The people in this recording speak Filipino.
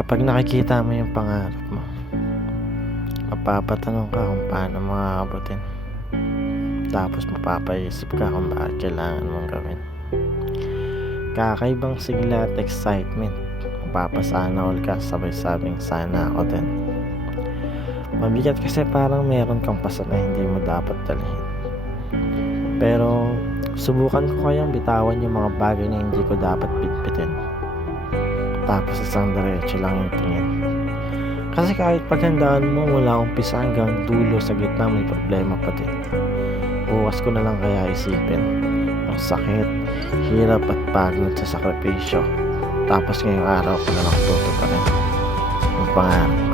Kapag nakikita mo yung pangarap mo, mapapatanong ka kung paano mo aabutin. Tapos mapapaisip ka kung bakit kailangan mong gawin. Kakaibang sigla at excitement. Mapapasana all ka sabay sabing sana ako din. Mabigat kasi parang meron kang pasa na hindi mo dapat dalhin. Pero subukan ko kayang bitawan yung mga bagay na hindi ko dapat bitbitin. Tapos isang diretso lang yung tingin. Kasi kahit paghandaan mo mula umpisa hanggang dulo sa gitna may problema pa din. Bukas ko na lang kaya isipin ang sakit, hirap at pagod sa sakripisyo. Tapos ngayong araw ko na lang tutuparin yung pangarap.